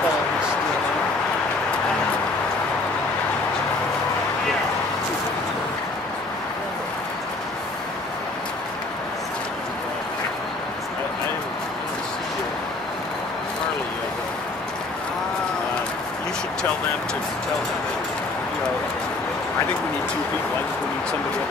bulbs still. You should tell them that, you know, I think we need 2 people. I think we need somebody else.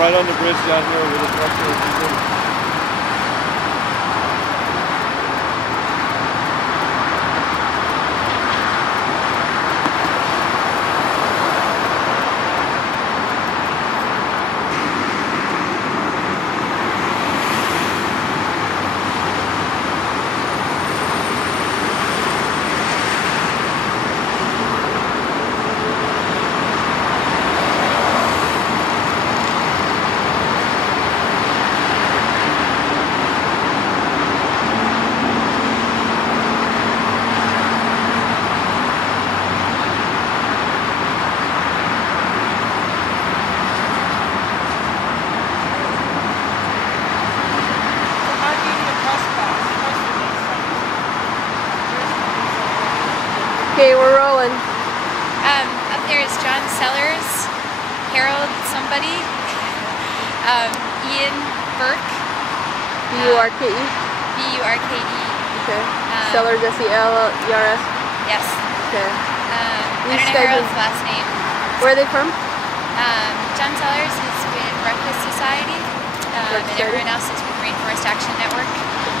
Right on the bridge down here with the truck. Okay, we're rolling. Up there is John Sellers, Harold somebody, Ian Burke. B-U-R-K-E? B-U-R-K-E. Okay. Sellers, S-E-L-E-R-S? Yes. Okay. I don't know Harold's last name. Where are they from? John Sellers is with Rukus Society, and everyone else is with Rainforest Action Network.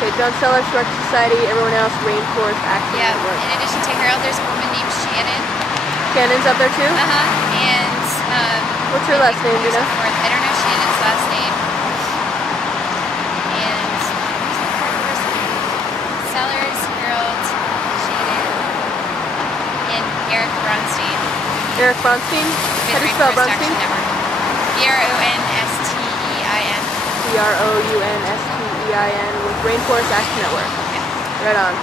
Okay, John Sellers, Rukus Society, everyone else, Rainforest Action Network. In addition to Harold, there's a woman named Shannon. Shannon's up there too? And what's her last name, you know? I don't know Shannon's last name. And who's the fourth person? Sellers, Harold, Shannon, and Eric Bronstein. Eric Bronstein? How do you spell Bronstein? B-R-O-N-S-T-E-I-N. B-R-O-U-N-S-T-E-I-N with Rainforest Action Network. Yeah. Right on.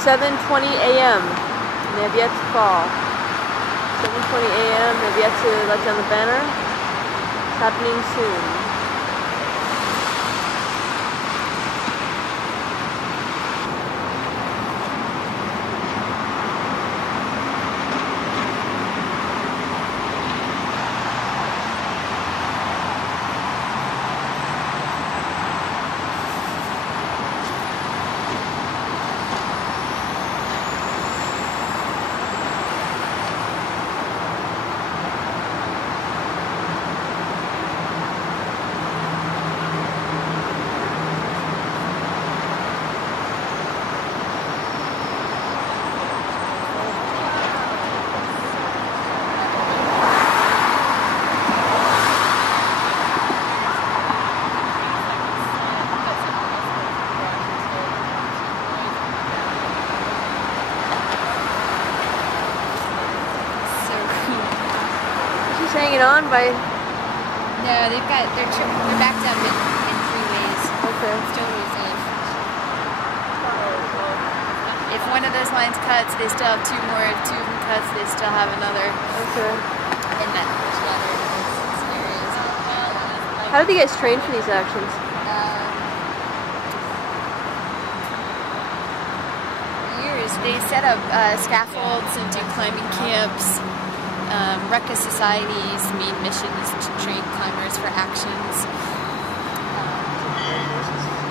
7:20 a.m. and they have yet to fall. 7:20 a.m. They've yet to let down the banner. It's happening soon. Hanging on by... No, they're backed up in 3 ways. Okay. Still losing. If one of those lines cuts, they still have 2 more. If 2 of them cuts, they still have another. Okay. And that there's other scenarios. How do you guys train for these actions? Years. They set up scaffolds and do climbing camps. Rukus Society's main mission is to train climbers for actions.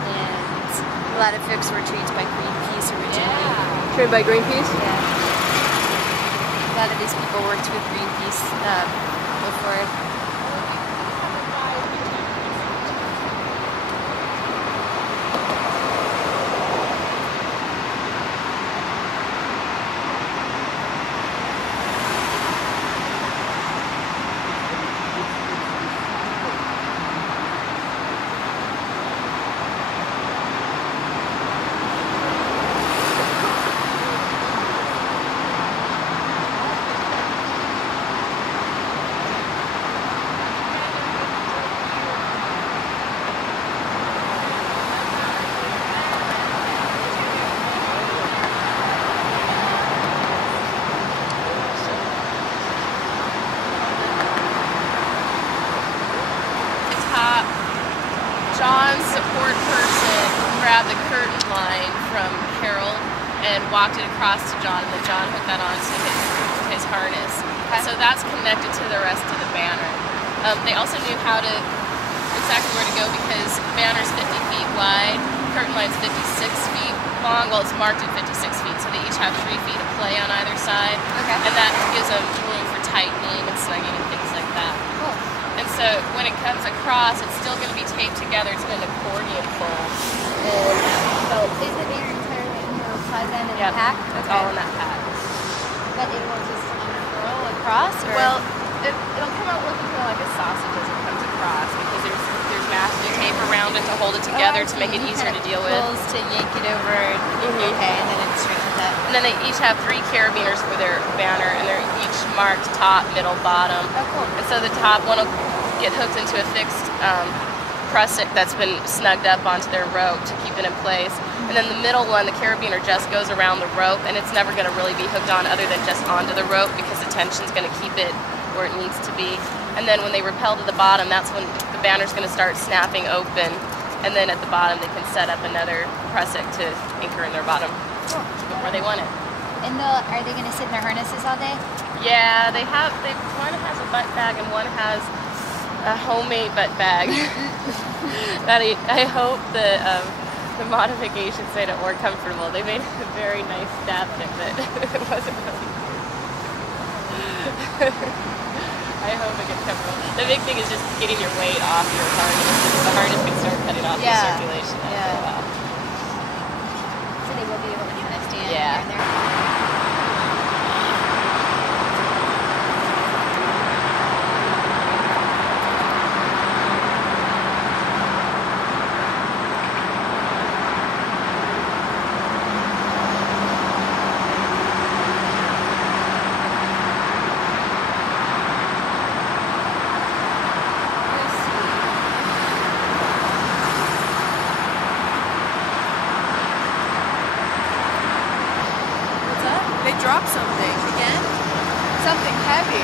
And a lot of folks were trained by Greenpeace originally. Yeah. Trained by Greenpeace? Yeah. A lot of these people worked with Greenpeace before. John's support person grabbed the curtain line from Carol and walked it across to John, and then John hooked that onto his harness. So that's connected to the rest of the banner. They also knew exactly where to go because the banner's 50 feet wide, curtain line's 56 feet long. Well, it's marked at 56 feet, so they each have 3 feet of play on either side. Okay. And that gives them room for tightening and snugging and things like that. Cool. And so when it comes across, it's still going to be taped together. It's in an accordion fold. Is the banner entirely present in Yep, the pack? That's all in that pack. But it will just unfurl across? Or? Well, it'll come out looking kind of like a sausage as it comes across because there's masking tape around it to hold it together to make it easier to deal with. To yank it over. Okay, and then it straightens up. And then they each have 3 carabiners for their banner, and they're each marked top, middle, bottom. Oh, cool. And so the top one will get hooked into a fixed prusik that's been snugged up onto their rope to keep it in place. And then the middle one, the carabiner just goes around the rope, and it's never going to really be hooked on other than just onto the rope because the tension's going to keep it where it needs to be. And then when they rappel to the bottom, that's when the banner's going to start snapping open. And then at the bottom, they can set up another prusik to anchor in their bottom where they want it. And are they going to sit in their harnesses all day? Yeah, one has a butt bag and one has a homemade butt bag. That I hope the modifications made it more comfortable. They made a very nice stab kit, but it wasn't really. I hope it gets comfortable. The big thing is just getting your weight off your harness. The harness can start cutting off your circulation after a while. So they will be able to kind of stand here and there. drop something again. Something heavy.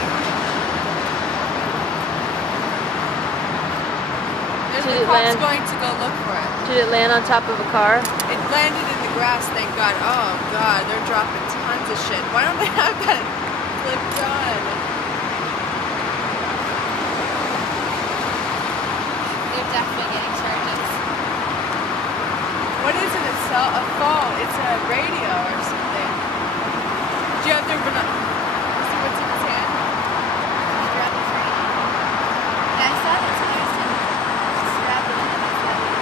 There's the cops going to go look for it. Did it land on top of a car? It landed in the grass, thank God. Oh God, they're dropping tons of shit. Why don't they have that clipped on? They're definitely getting charges. What is it? A phone. It's a radio or something. Do you have their see what's in his hand? Grab it free. Yeah, I saw that. It's interesting. Just grab it and then grab it.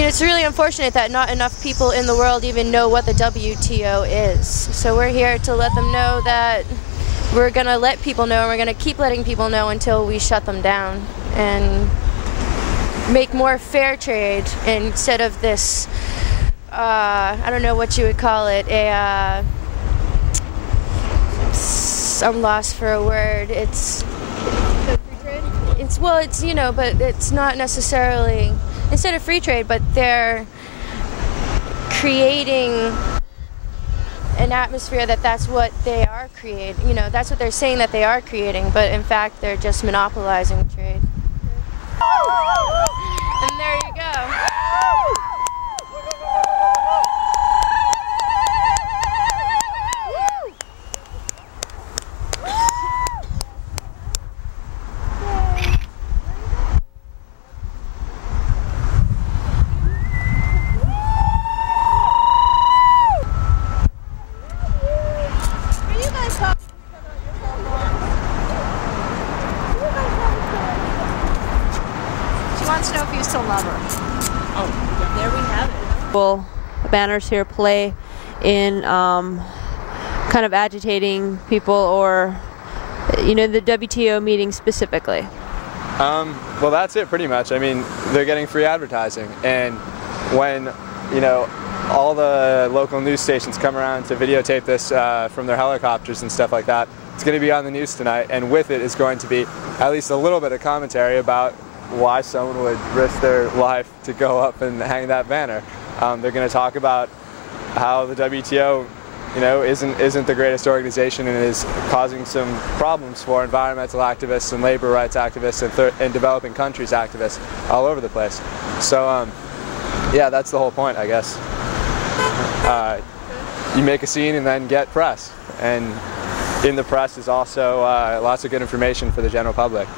It's really unfortunate that not enough people in the world even know what the WTO is. So we're here to let them know that we're going to let people know, and we're going to keep letting people know until we shut them down and make more fair trade instead of this, I don't know what you would call it, I'm lost for a word. It's, you know, but it's not necessarily, instead of free trade, but they're creating an atmosphere that's what they are creating. You know, that's what they're saying that they are creating, but in fact they're just monopolizing trade. And there you go. Banners here play in kind of agitating people, or the WTO meeting specifically? Well, that's it pretty much. I mean, they're getting free advertising, and when all the local news stations come around to videotape this from their helicopters and stuff like that, it's going to be on the news tonight, and with it is going to be at least a little bit of commentary about why someone would risk their life to go up and hang that banner. They're going to talk about how the WTO, isn't the greatest organization and is causing some problems for environmental activists and labor rights activists and developing countries activists all over the place. So, yeah, that's the whole point, I guess. You make a scene and then get press, and in the press is also lots of good information for the general public.